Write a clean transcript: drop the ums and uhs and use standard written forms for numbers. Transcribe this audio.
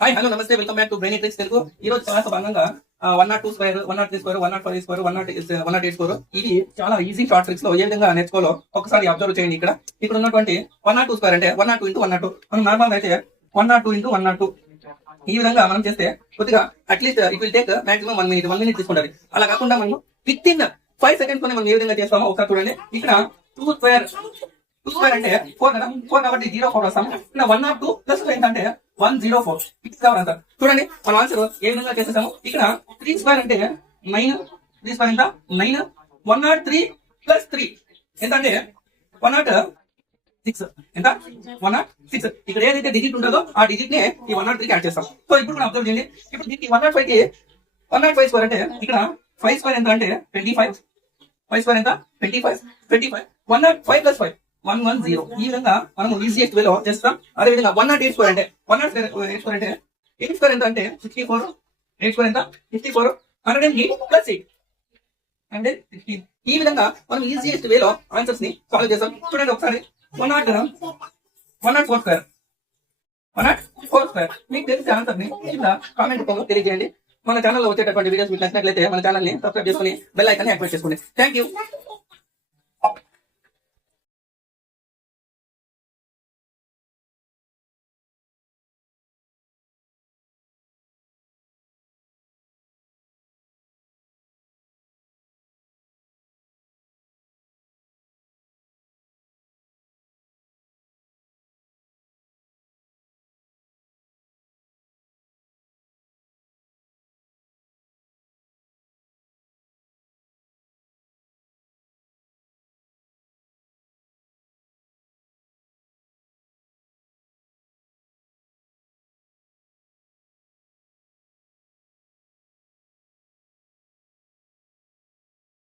Hi hello నమస్తే welcome back to brain tricks Telugu. ఈ రోజు క్లాస్ భాగంగా 102 స్క్వేర్, 103 స్క్వేర్, 105 స్క్వేర్, 108 స్క్వేర్ ఇవి చాలా ఈజీ షార్ట్ ట్రిక్స్ లో ఏ విధంగా నేర్చుకోవాలో ఒకసారి అబ్జర్వ్ చేయండి. ఇక్కడ ఉన్నటువంటి 102 స్క్వేర్ అంటే 102 ఇంటూ 102. మనం నార్మల్ అయితే 102 ఇంటూ 102 ఈ విధంగా మనం చేస్తే కొద్దిగా at least it will take maximum 1 minute తీసుకుంటారు. అలా కాకుండా మనం విత్ ఇన్ 5 సెకండ్స్ లోనే మనం ఏ విధంగా చేస్తామో ఒకసారి చూడండి. ఇక్కడ 2 స్క్వేర్ అంటే 4 కదా, 4 కాబట్టి 04 వస్తాము. ఇక్కడ 102 ప్లస్ 2 ఏంటంటే 104. ఇది కావాలి ఆన్సర్. చూడండి మన ఆన్సర్ ఏ విధంగా చేసేసాము. ఇక్కడ 3 స్క్వేర్ అంటే 9, 3 స్క్వేర్ ఎంత 9, 103 ప్లస్ 3 ఎంత అంటే 106 ఎంత 106. ఇక్కడ ఏదైతే డిజిట్ ఉంటుందో ఆ డిజిట్ నే ఈ 103 కి యాడ్ చేస్తాం. సో ఇప్పుడు మనం అబ్జర్వ్ చేయండి. ఇప్పుడు దీనికి 105 కి 105 స్క్వేర్ అంటే ఇక్కడ 5 స్క్వేర్ ఎంత అంటే 25, 5 స్క్వేర్ ఎంత 25, 105 ప్లస్ 5 110. ఈ విధంగా మనం ఈజియెస్ట్ వేలో చేస్తాం. అదే విధంగా 108 స్క్వేర్ అంటే 108 స్క్వేర్ అంటే 8 స్క్వేర్ ఎంత అంటే 64, 8 స్క్వేర్ ఎంత 54, 108 ప్లస్ 8 అంటే 16. ఈ విధంగా మనం ఈజియెస్ట్ వేలో ఆన్సర్స్ ని సాల్వ్ చేస్తాం. చూడండి ఒకసారి 104 స్క్వేర్, 104 స్క్వేర్ మీకు తెలిసే ఆన్సర్ ని కింద కామెంట్ రూపంలో తెలియజేయండి. మన ఛానల్లో వచ్చేటటువంటి వీడియోస్ మీకు నచ్చినట్లయితే మన ఛానల్ ని సబ్స్క్రైబ్ చేసుకుని బెల్ ఐకాన్ ని యాక్టివేట్ చేసుకోండి. Thank you.